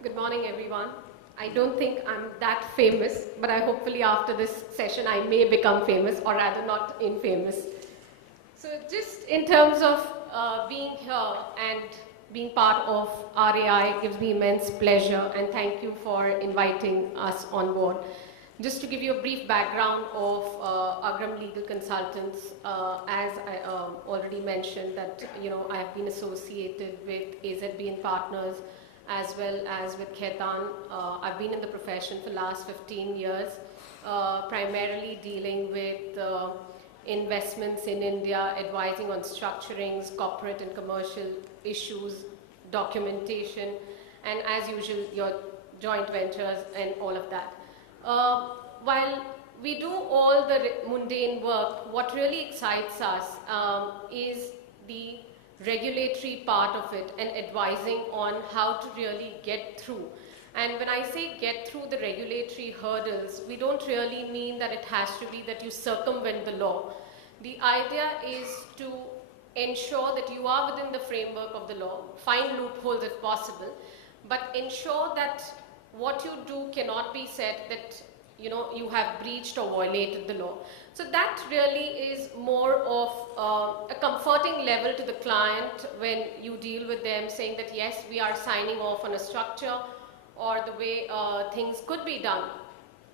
Good morning, everyone. I don't think I'm that famous, but hopefully after this session I may become famous, or rather not infamous. So just in terms of being here and being part of RAI gives me immense pleasure, and thank you for inviting us on board. Just to give you a brief background of Agram Legal Consultants, as I already mentioned that I have been associated with AZB and Partners as well as with Khaitan. I've been in the profession for the last 15 years, primarily dealing with investments in India, advising on structurings, corporate and commercial issues, documentation, and as usual, your joint ventures and all of that. While we do all the mundane work, what really excites us is the regulatory part of it and advising on how to really get through. And when I say get through the regulatory hurdles, we don't really mean that it has to be that you circumvent the law. The idea is to ensure that you are within the framework of the law, find loopholes if possible, but ensure that what you do cannot be said that you have breached or violated the law. So that really is more of a comforting level to the client when you deal with them, saying that yes, we are signing off on a structure or the way things could be done.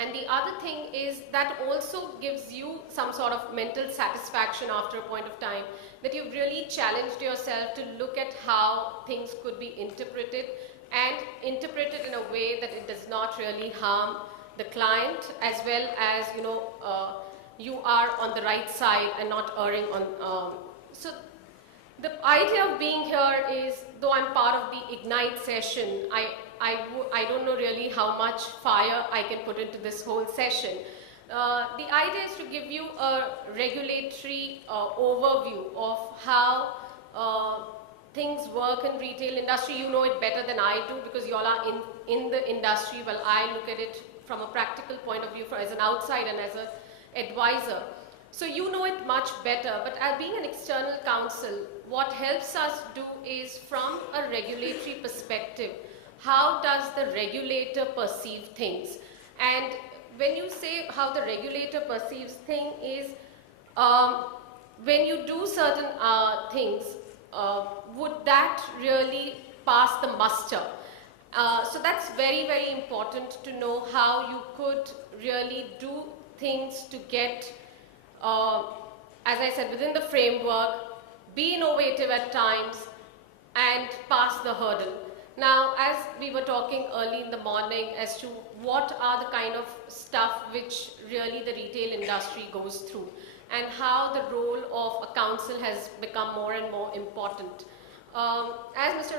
And the other thing is that also gives you some sort of mental satisfaction after a point of time, that you've really challenged yourself to look at how things could be interpreted, and interpreted in a way that it does not really harm the client, as well as you are on the right side and not erring on. So the idea of being here is, though I'm part of the Ignite session, I don't know really how much fire I can put into this whole session. The idea is to give you a regulatory overview of how things work in retail industry. You know it better than I do because you all are in the industry, while I look at it from a practical point of view as an outsider and as an advisor. So you know it much better, but as being an external counsel, what helps us do is, from a regulatory perspective, how does the regulator perceive things? And when you say how the regulator perceives things is, when you do certain things, would that really pass the muster? So that's very, very important to know how you could really do things to get, as I said, within the framework, be innovative at times, and pass the hurdle. Now, as we were talking early in the morning as to what are the kind of stuff which really the retail industry goes through, and how the role of a counsel has become more and more important. As Mr.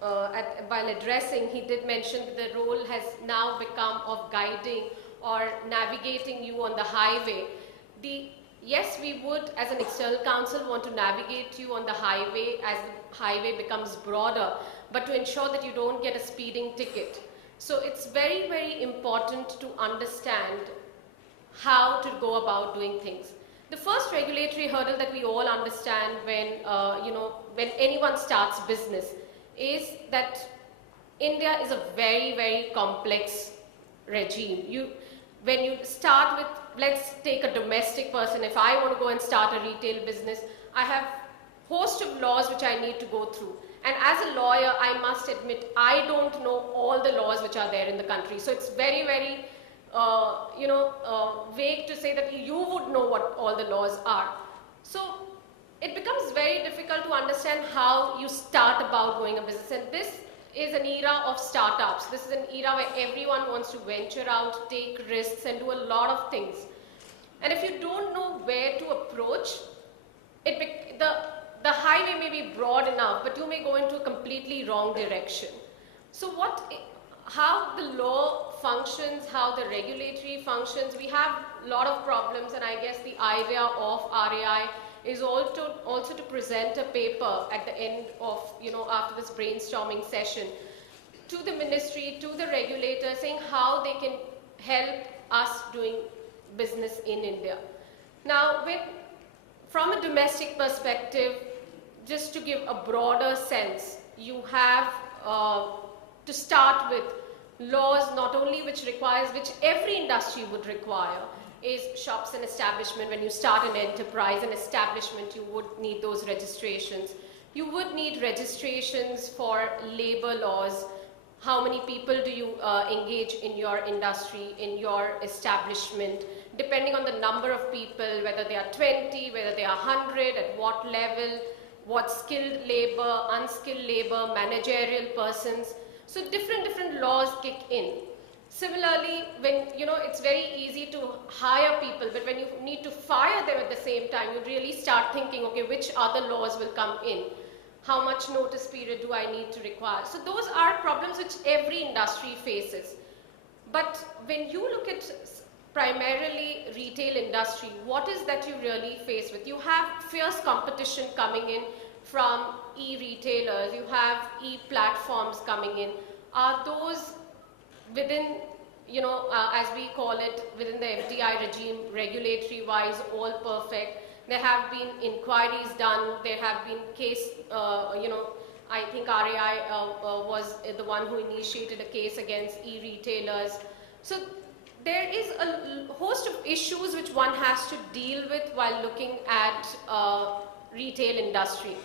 While addressing, he did mention that the role has now become of guiding or navigating you on the highway. Yes, we would, as an external counsel, want to navigate you on the highway as the highway becomes broader, but to ensure that you don't get a speeding ticket. So it's very, very important to understand how to go about doing things. The first regulatory hurdle that we all understand when anyone starts business is that India is a very, very complex regime. When you start with, let's take a domestic person. If I want to go and start a retail business, I have a host of laws which I need to go through. And as a lawyer, I must admit, I don't know all the laws which are there in the country. So it's very, very vague to say that you would know what all the laws are. So it becomes very difficult to understand how you start about going a business. And this is an era of startups. This is an era where everyone wants to venture out, take risks, and do a lot of things. And if you don't know where to approach, the highway may be broad enough, but you may go into a completely wrong direction. So how the law functions, how the regulatory functions, we have a lot of problems, and I guess the idea of RAI is also to present a paper at the end of, after this brainstorming session, to the ministry, to the regulator, saying how they can help us doing business in India. Now, from a domestic perspective, just to give a broader sense, you have to start with, laws not only which every industry would require, is shops and establishment. When you start an enterprise, an establishment, you would need those registrations. You would need registrations for labor laws. How many people do you engage in your industry, in your establishment? Depending on the number of people, whether they are 20, whether they are 100, at what level, what skilled labor, unskilled labor, managerial persons. So different laws kick in. Similarly, when, it's very easy to hire people, but when you need to fire them at the same time, you really start thinking, okay, which other laws will come in? How much notice period do I need to require? So those are problems which every industry faces. But when you look at primarily retail industry, what is that you really face with? You have fierce competition coming in from e-retailers, you have e-platforms coming in. Are those within, as we call it, within the FDI regime, regulatory-wise, all perfect? There have been inquiries done, there have been I think RAI was the one who initiated a case against e-retailers. So there is a host of issues which one has to deal with while looking at retail industry.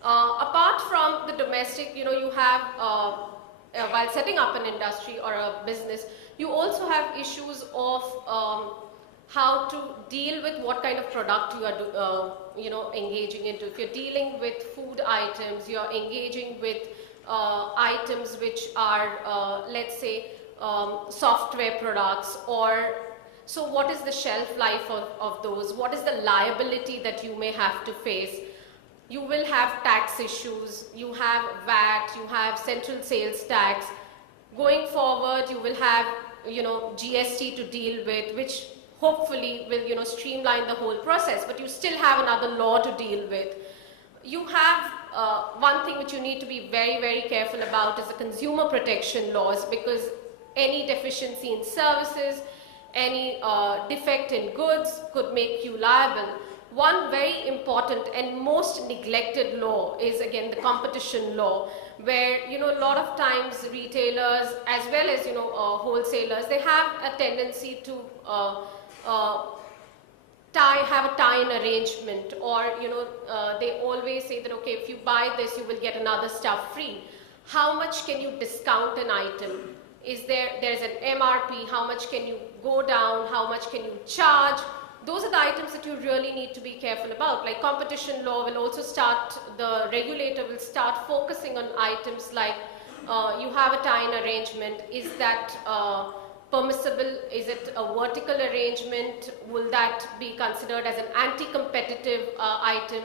Apart from the domestic, you have, while setting up an industry or a business, you also have issues of how to deal with what kind of product you are engaging into. If you're dealing with food items, you're engaging with items which are, let's say, software products, or so what is the shelf life of those? What is the liability that you may have to face? You will have tax issues, you have VAT, you have central sales tax. Going forward, you will have, GST to deal with, which hopefully will, streamline the whole process, but you still have another law to deal with. You have one thing which you need to be very, very careful about is the consumer protection laws, because any deficiency in services, any defect in goods could make you liable. One very important and most neglected law is, again, the competition law, where, a lot of times retailers as well as, wholesalers, they have a tendency to have a tie-in arrangement, or, they always say that, okay, if you buy this, you will get another stuff free. How much can you discount an item? There's an MRP, how much can you go down, how much can you charge? Those are the items that you really need to be careful about. Like competition law will also the regulator will start focusing on items like you have a tie-in arrangement. Is that permissible? Is it a vertical arrangement? Will that be considered as an anti-competitive item?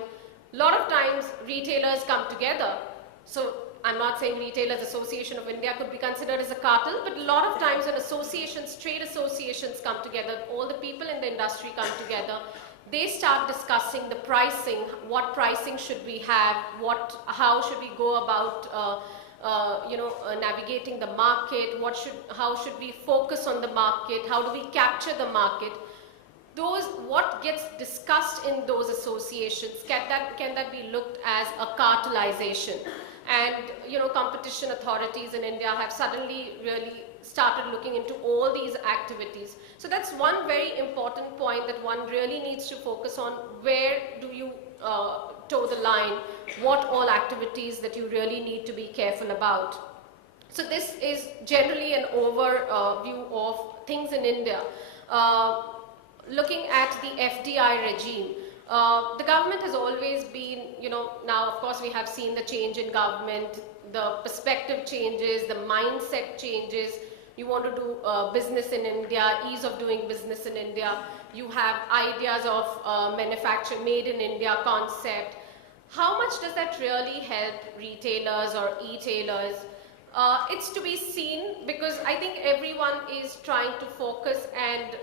A lot of times retailers come together. So I'm not saying Retailers Association of India could be considered as a cartel, but a lot of times when associations, trade associations come together, all the people in the industry come together, they start discussing the pricing, what pricing should we have, how should we go about navigating the market, how should we focus on the market, how do we capture the market. What gets discussed in those associations, can that be looked as a cartelization? And competition authorities in India have suddenly really started looking into all these activities. So that's one very important point that one really needs to focus on. Where do you toe the line? What all activities that you really need to be careful about? So this is generally an overview of things in India. Looking at the FDI regime, the government has always been, now of course we have seen the change in government, the perspective changes, the mindset changes. You want to do business in India, ease of doing business in India. You have ideas of manufacture, made in India concept. How much does that really help retailers or e-tailers? It's to be seen, because I think everyone is trying to focus and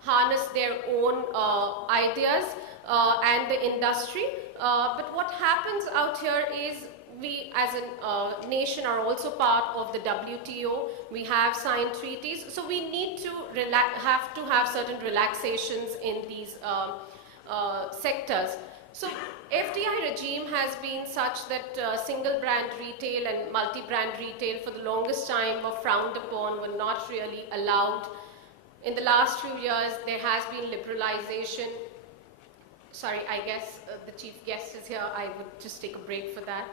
harness their own ideas and the industry. But what happens out here is we as a nation are also part of the WTO. We have signed treaties. So we need to have certain relaxations in these sectors. So FDI regime has been such that single brand retail and multi-brand retail for the longest time were frowned upon, were not really allowed. In the last few years, there has been liberalization. Sorry, I guess the chief guest is here. I would just take a break for that.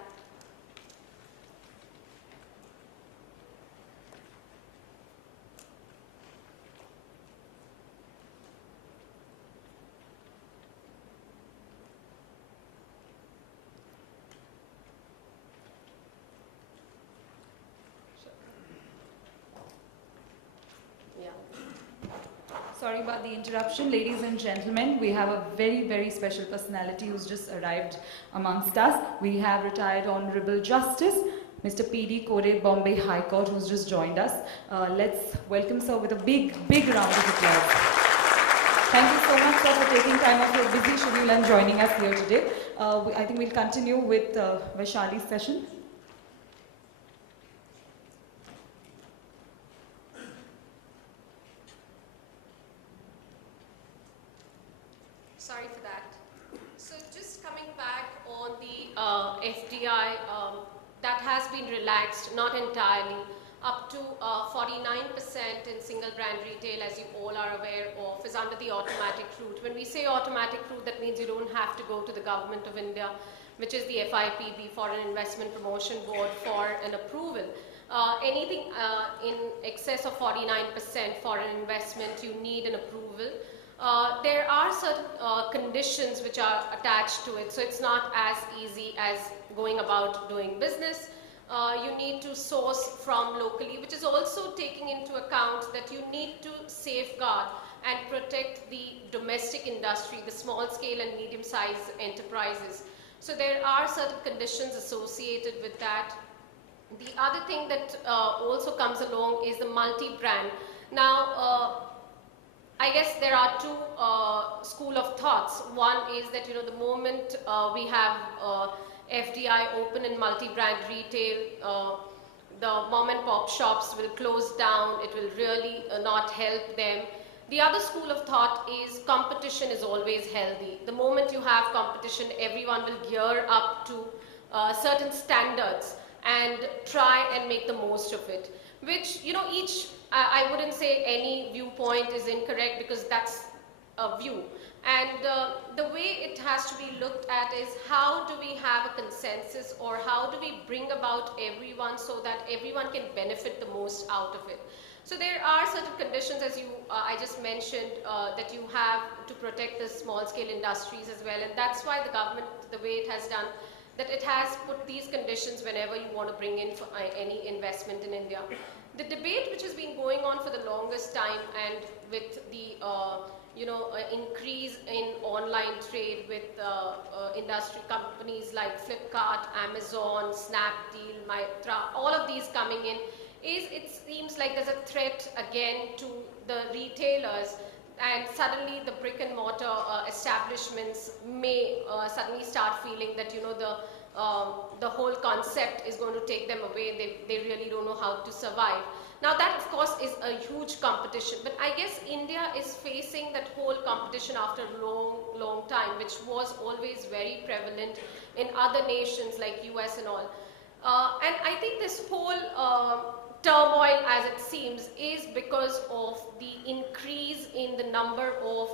Sorry about the interruption. Ladies and gentlemen, we have a very, very special personality who's just arrived amongst us. We have retired Honorable Justice, Mr. P.D. Kode, Bombay High Court, who's just joined us. Let's welcome sir with a big, big round of applause. Thank you so much, sir, for taking time off your busy schedule and joining us here today. I think we'll continue with Vaishali's session. Sorry for that. So just coming back on the FDI, that has been relaxed, not entirely, up to 49% in single brand retail, as you all are aware of, is under the automatic route. When we say automatic route, that means you don't have to go to the Government of India, which is the FIPB, Foreign Investment Promotion Board, for an approval. Anything in excess of 49% foreign investment, you need an approval. There are certain conditions which are attached to it, so it's not as easy as going about doing business. You need to source from locally, which is also taking into account that you need to safeguard and protect the domestic industry, the small scale and medium sized enterprises. So there are certain conditions associated with that. The other thing that also comes along is the multi-brand. Now, I guess there are two school of thoughts. One is that, you know, the moment we have FDI open in multi-brand retail, the mom and pop shops will close down. It will really not help them. The other school of thought is competition is always healthy. The moment you have competition, everyone will gear up to certain standards and try and make the most of it. Which, you know, I wouldn't say any viewpoint is incorrect, because that's a view. And the way it has to be looked at is, how do we have a consensus, or how do we bring about everyone so that everyone can benefit the most out of it. So there are certain conditions, as I just mentioned, that you have to protect the small scale industries as well. And that's why the government, the way it has done, that it has put these conditions whenever you want to bring in any investment in India. The debate which has been going on for the longest time, and with the increase in online trade with industry companies like Flipkart, Amazon, Snapdeal, Myntra, all of these coming in, is it seems like there's a threat again to the retailers, and suddenly the brick and mortar establishments may suddenly start feeling that, you know, the whole concept is going to take them away. They really don't know how to survive. Now that, of course, is a huge competition, but I guess India is facing that whole competition after a long time, which was always very prevalent in other nations like US and all. And I think this whole turmoil, as it seems, is because of the increase in the number of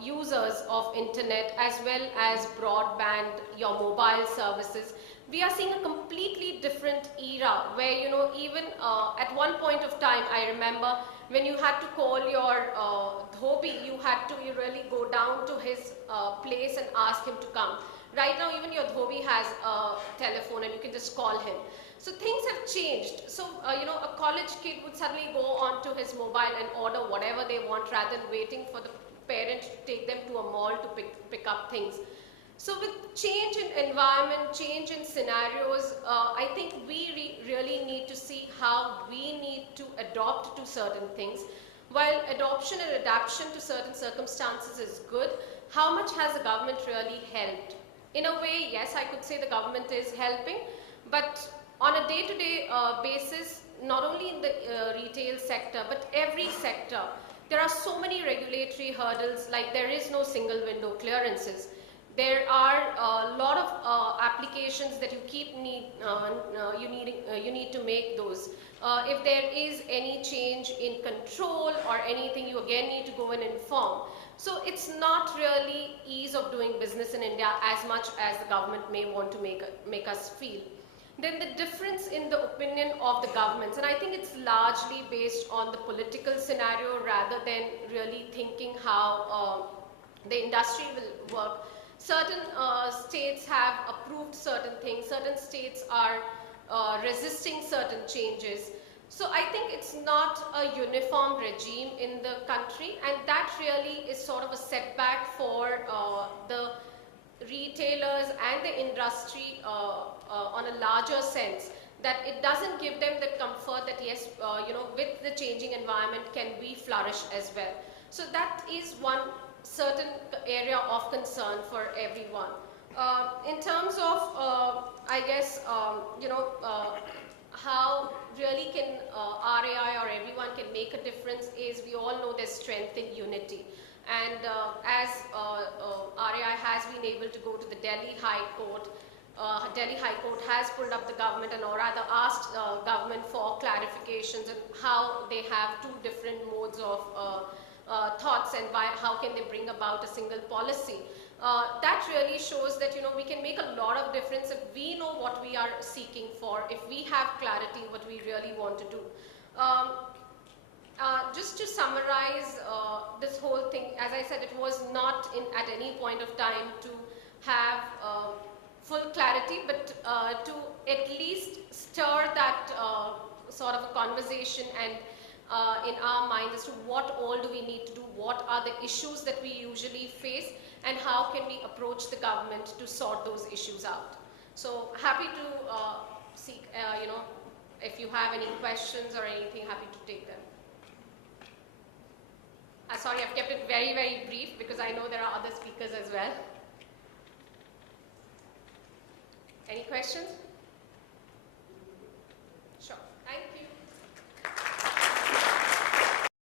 users of internet, as well as broadband, your mobile services. We are seeing a completely different era where, you know, even at one point of time, I remember when you had to call your dhobi, you had to really go down to his place and ask him to come. Right now, even your dhobi has a telephone and you can just call him. So things have changed. So, a college kid would suddenly go onto his mobile and order whatever they want, rather than waiting for the parent to take them to a mall to pick up things. So with change in environment, change in scenarios, I think we really need to see how we need to adopt to certain things. While adoption and adaptation to certain circumstances is good, how much has the government really helped? In a way, yes, I could say the government is helping, but on a day-to-day basis, not only in the retail sector, but every sector, there are so many regulatory hurdles, like there is no single window clearances. there are a lot of applications that you need to make those. If there is any change in control or anything, you again need to go and inform. So it's not really ease of doing business in India as much as the government may want to make us feel. Then the difference in the opinion of the governments, and I think it's largely based on the political scenario rather than really thinking how the industry will work. Certain states have approved certain things, certain states are resisting certain changes. So I think it's not a uniform regime in the country, and that really is sort of a setback for the retailers and the industry on a larger sense, that it doesn't give them the comfort that yes, with the changing environment can we flourish as well. So that is one certain area of concern for everyone. In terms of, I guess, how really can RAI or everyone can make a difference is we all know there's strength in unity. And as RAI has been able to go to the Delhi High Court, Delhi High Court has pulled up the government and or rather asked government for clarifications on how they have two different modes of thoughts and how can they bring about a single policy. That really shows that we can make a lot of difference if we know what we are seeking for, if we have clarity what we really want to do. Just to summarize this whole thing, as I said, it was not at any point of time to have full clarity, but to at least stir that sort of a conversation and in our minds as to what all do we need to do, what are the issues that we usually face, and how can we approach the government to sort those issues out. So happy to seek, if you have any questions or anything, happy to take them. Sorry, I've kept it very, very brief because I know there are other speakers as well. Any questions?